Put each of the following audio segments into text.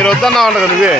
నేను వద్దన్నా ఉండ కదా నువ్వే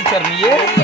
ఇచ్చారు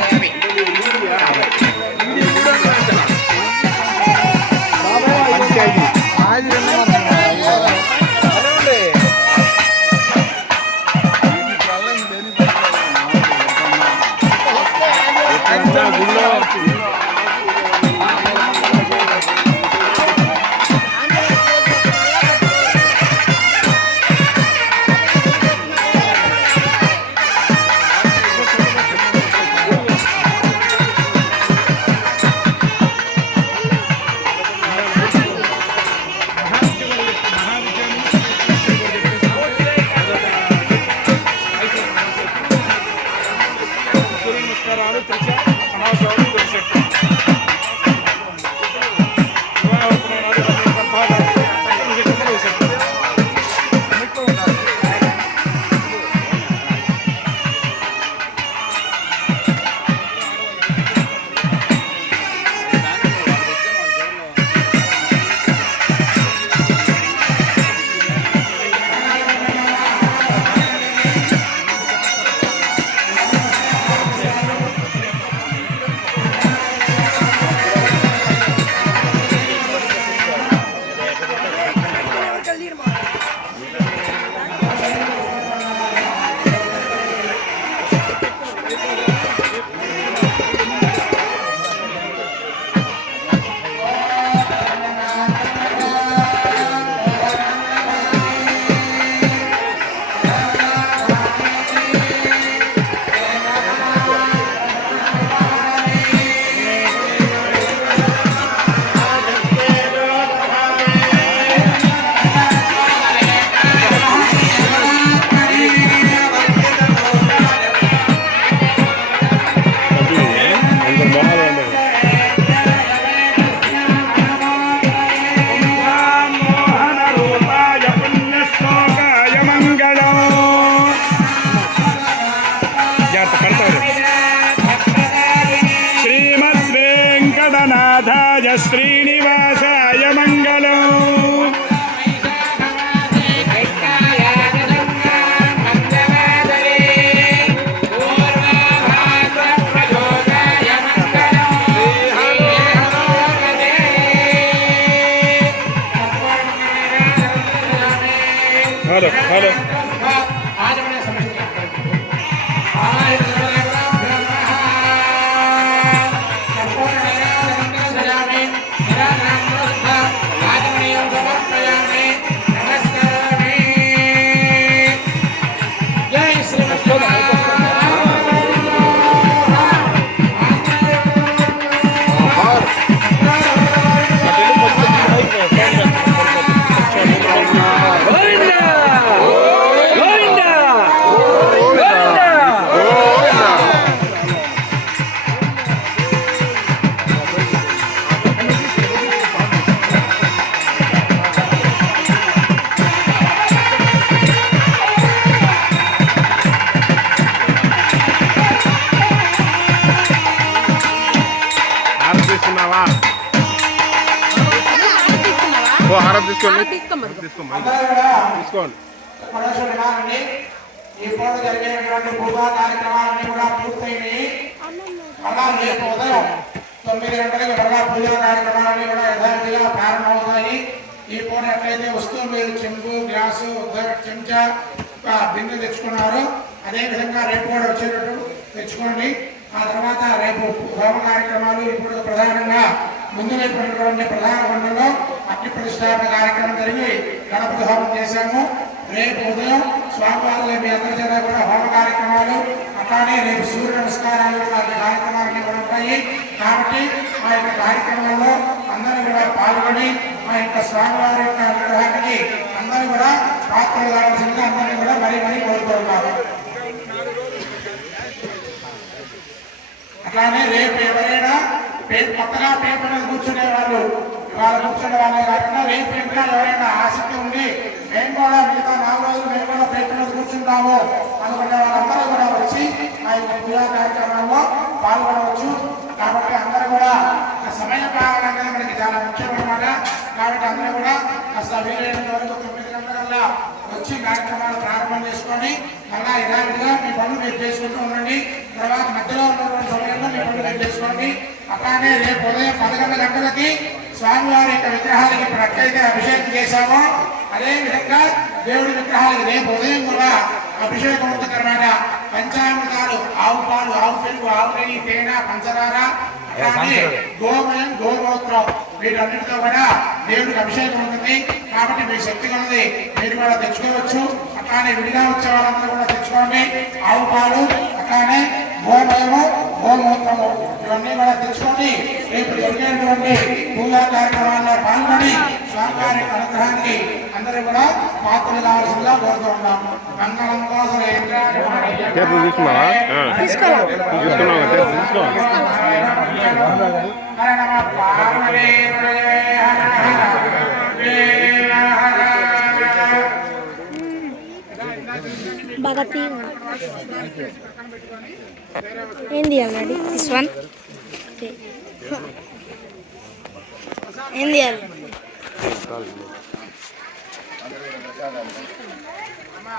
శ్రీమద్వేంకటనాథాయ శ్రీనివాసాయ మంగళం. హలో హలో ఈ పూట జరిగేటువంటి పూజా కార్యక్రమాలన్నీ కూడా పూర్తయినాయి. అలా రేపు ఉదయం 9 గంటలకు మరలా పూజా కార్యక్రమాలన్నీ కూడా యథావిధిగా ప్రారంభమవుతాయి. ఈ పూట ఎట్లయితే వస్తువు మీరు చెంబు, గ్లాసు, చెంచా, బిందె తెచ్చుకున్నారు, అదేవిధంగా రేపు కూడా వచ్చేటట్టు తెచ్చుకోండి. ఆ తర్వాత రేపు హోమ కార్యక్రమాలు ఇప్పుడు ప్రధానంగా ముందు వైపున్నటువంటి ప్రధాన కొండలో అగ్ని ప్రతిష్టాపన కార్యక్రమం జరిగి గణపతి హోమం చేశాము. రేపు ఉదయం స్వామివారి మీ అందరి చేత కూడా హోమ కార్యక్రమాలు, అట్లానే రేపు సూర్య నమస్కారాలు లాంటి కార్యక్రమాలన్నీ కూడా ఉంటాయి. కాబట్టి మా యొక్క కార్యక్రమాల్లో అందరూ కూడా పాల్గొని మా యొక్క స్వామివారి యొక్క అనుగ్రహానికి అందరూ కూడా పాత్రలు కావాల్సిందిగా అందరినీ కూడా మరీ కోరుకుంటున్నారు. అట్లానే రేపు ఎవరైనా కొత్తగా పేపర్ మీద కూర్చునే వాళ్ళు, ఇవాళ కూర్చునే వాళ్ళే కాకుండా రేపు ఇంకా ఎవరైనా ఆసక్తి ఉంది, మేము కూడా మిగతా 4 రోజులు మేము కూడా పేపర్ మీద కూర్చుంటాము అనుకునే వాళ్ళందరూ కూడా వచ్చి ఆ యొక్క పూజా కార్యక్రమంలో పాల్గొనవచ్చు. కాబట్టి అందరూ కూడా సమయ పాలన అనేది మనకి చాలా ముఖ్యమన్నమాట. కాబట్టి అందరూ కూడా అసలు వీలైనంత వరకు 9 గంటల వచ్చి కార్యక్రమాలు ప్రారంభం చేసుకొని మళ్ళా యథావిధిగా మీ పనులు మీరు చేసుకుంటూ ఉండండి. తర్వాత మధ్యలో ఉన్నటువంటి సమయంలో మీ పనులు మీరు చేసుకోండి. అట్లానే రేపు ఉదయం 11 గంటలకి స్వామివారి యొక్క విగ్రహాలకి ఇప్పుడు ఎట్లయితే అభిషేకం చేశామో అదేవిధంగా దేవుడి విగ్రహాలకి రేపు ఉదయం కూడా అభిషేకం ఉంటుందన్నమాట. పంచామృతాలు, ఆవు పాలు, ఆవు పెరుగు, ఆవు నెయ్యి, తేనె, పంచదార, గోమయం, గోమూత్రం వీటన్నిటితో కూడా దేవుడికి అభిషేకం ఉంటుంది. కాబట్టి మీ శక్తి కొన్నది మీరు కూడా తెచ్చుకోవచ్చు. అట్లానే విడిగా వచ్చే వాళ్ళందరూ కూడా తెచ్చుకోండి. ఆవు పాలు, అట్లానే గోమయము, గోమూత్రము ఇవన్నీ కూడా తెచ్చుకోండి. రేపు జరిగేటువంటి పూజా కార్యక్రమాల్లో పాల్గొని స్వామివారి అనుగ్రహానికి అందరూ కూడా పాత్రలు కావాల్సిందిగా కోరుతూ ఉన్నాం. మంగళం కోసం Bagati. Hindi already. This one. Okay. Hindi already.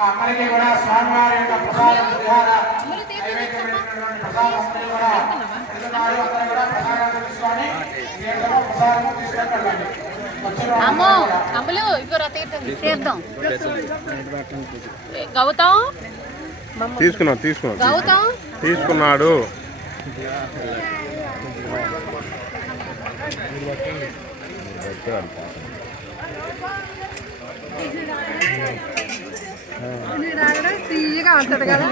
అమ్మకి కూడా స్వామివారి యొక్క ప్రసాదం ద్వారా నైవేద్యమైనటువంటి ప్రసాదం కూడా అందరూ కూడా ప్రసాదం తీసుకొని ప్రసాదం తీసుకెళ్ళండి. అమ్మో అమ్మలు ఇంకో తీర్థం గౌతం తీసుకున్నాడు. తీయగా అంటది కదా.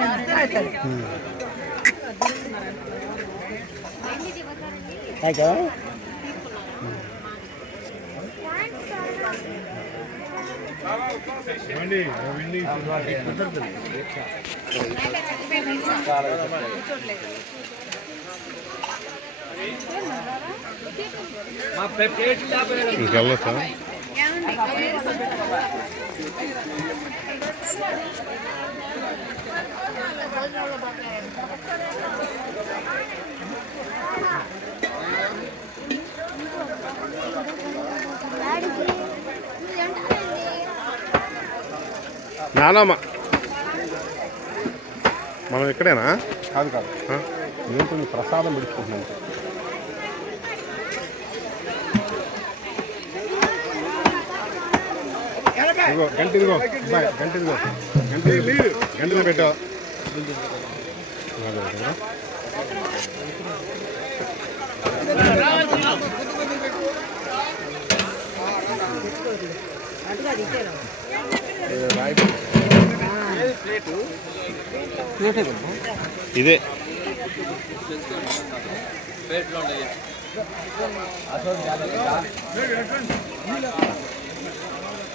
ఇంకెళ్ళొచ్చా? నానమ్మ మనం ఇక్కడేనా? కాదు నేను కొన్ని ప్రసాదం పెట్టుకుంటున్నాను. గంట పెట్టా. ఇదే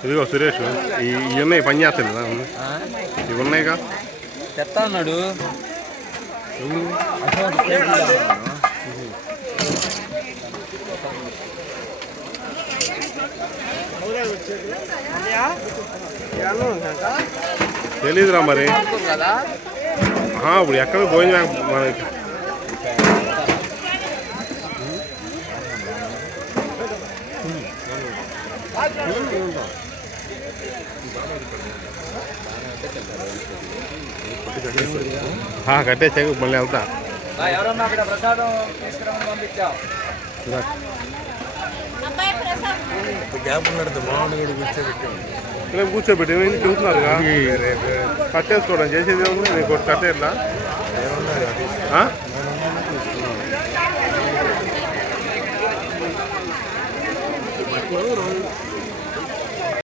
ఇదిగో సురేష్, ఇవి ఉన్నాయి, పని చేస్తాయి కదా, ఇవి ఉన్నాయిగా. చెప్తా అన్నాడు. తెలీదురా మరి. ఇప్పుడు ఎక్కడ పోయినా మనకి కట్టేసాక మళ్ళీ వెళ్తా ఎవరన్నా అక్కడ ప్రసాదం తీసుకురామని పంపించాం. ఇలా కూర్చోబెట్టి చూస్తున్నారు కట్టేసుకోవడం చేసేది నీకు కట్టేట్లా